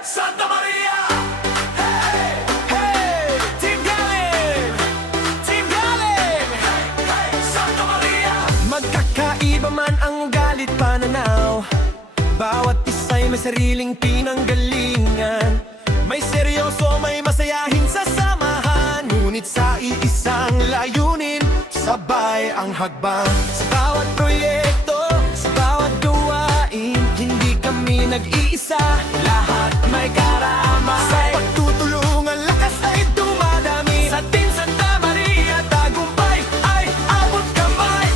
Santa Maria! Hey! Hey! Team Galing! Team Galing! Hey! Santa Maria! Magkakaiba man ang galit pananaw, bawat isa'y may sariling pinanggalingan. May seryoso, may masayahin sa samahan, ngunit sa iisang layunin, sabay ang hakbang. Sa bawat proyekto, sa bawat gawain, hindi kami nag-iisa, lahat may karama. Sa pagtutulungan, lakas ay dumadami. Sa Team Santa Maria, tagumpay ay abot kamay.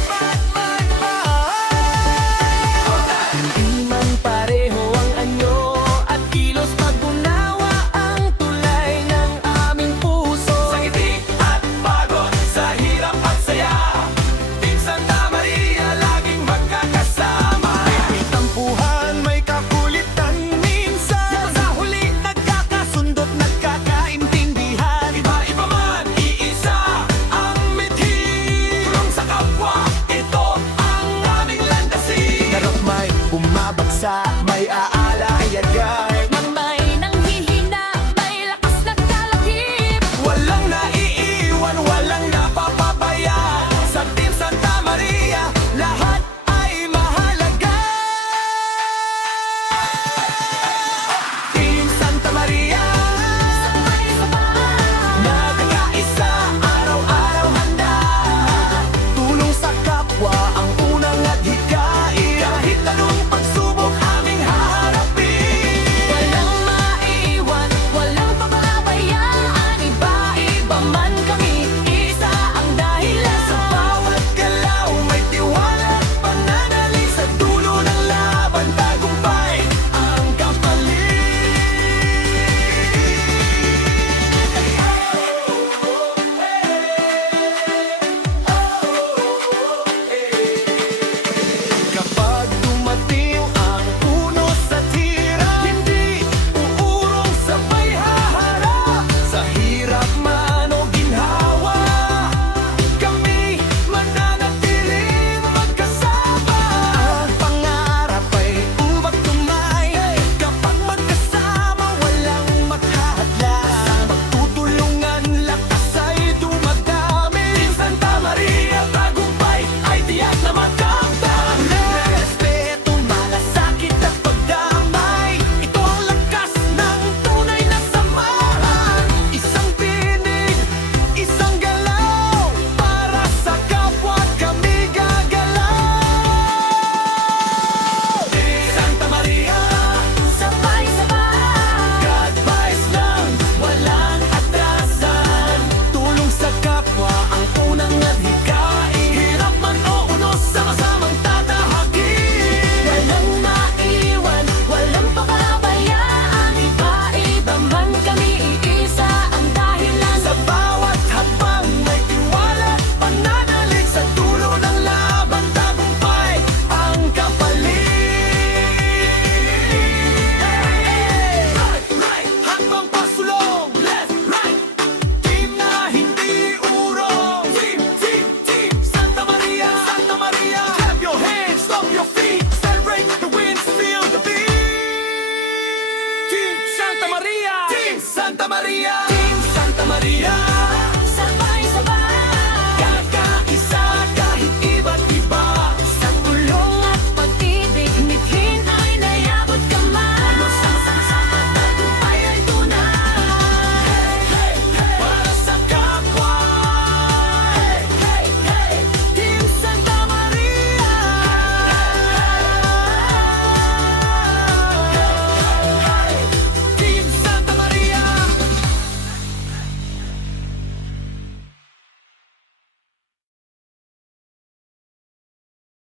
Di man pareho ang anyo at kilos, pag-unawa ang tulay ng aming puso. Sa ngiti at pagod, sa hirap at saya, Team Santa Maria laging magkakasama. May tampuhan, may kakulitan minsan, sa huli nagkakasundo't nagkakaintindihan. Iba-iba man, iisa ang mithi. Tulong sa kapwa, ito ang aming landasin. Darap may bumabagsak, may aalay at guard.